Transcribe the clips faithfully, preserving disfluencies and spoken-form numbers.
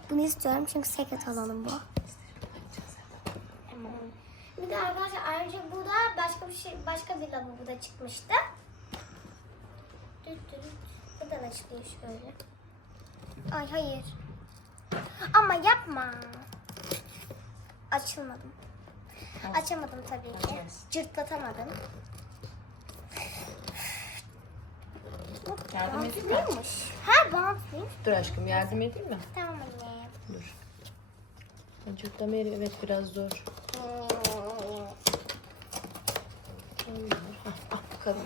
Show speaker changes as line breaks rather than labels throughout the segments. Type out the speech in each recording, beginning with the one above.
Bunu istiyorum çünkü secret alalım bu. Bir de arkadaşlar ayrıca bu da başka bir şey, başka bir lavabo da çıkmıştı. Düt düt. Buradan açılıyor şöyle. Ay hayır. Ama yapma. Açılmadım.
Tamam.
Açamadım tabii ki. Cırtlatamadım.
Yardım edeyim mi?
Bantlıymış. Ha bantlıymış.
Dur aşkım, yardım edeyim mi?
Tamam anne.
Dur. Cırtlama yeri evet biraz zor. Ah, ah bakalım.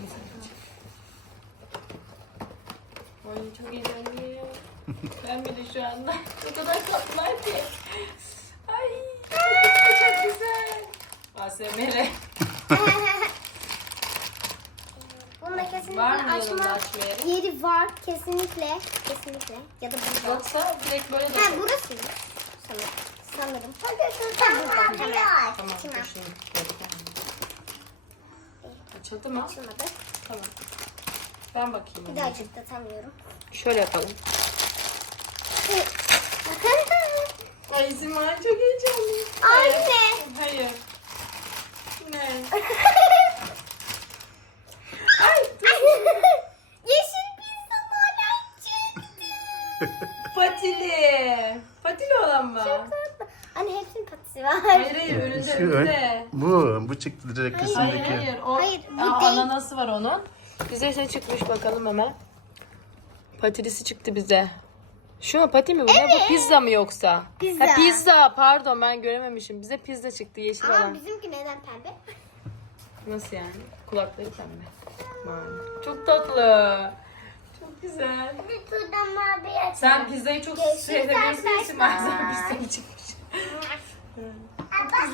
Ay çok eğlenceli. Ben bile şu anda o kadar tatlılar ki. Ay çok güzel. A S M R.
Bunda kesinlikle
Var mı yanında
açma
açma yeri?
yeri var. Kesinlikle. Kesinlikle. Ya da burada.
Yoksa direkt böyle de.
Ha burası. Sanırım. Sanırım. Tamam. Tamam.
Tamam.
Tamam.
Dur şimdi. Açıldı mı?
Açılmadı.
Tamam. Ben bakayım.
Bir daha cırtlatamıyorum.
Şöyle yapalım.
Bakın.
Ay Simay çok heyecanlıyım.
Anne.
Hayır. Ne?
Yeşil pizzalardan çıktı.
Patili. Patili olan mı?
Anne hepsinin patisi var.
Hayır hayır önünde
Şu
önünde.
ön- bu, bu çıktı direkt
Hayır
üstündeki.
hayır. O
Hayır, bu
Aa,
değil.
ananası var onun. Bize ne çıkmış bakalım hemen. Patilisi çıktı bize. Şu mu pati mi bu? Ne bu pizza mı yoksa?
Pizza.
Ha, pizza pardon ben görememişim. Bize pizza çıktı yeşil
Ama
olan.
bizimki neden pembe?
Nasıl yani? Kulakları pembe. Mavi. Çok tatlı. Çok güzel.
Şuradan mavi açalım.
Sen pizzayı çok
Görüşürüz
seviyorsun.
arkadaşlar.
Sen pizza çıkmış.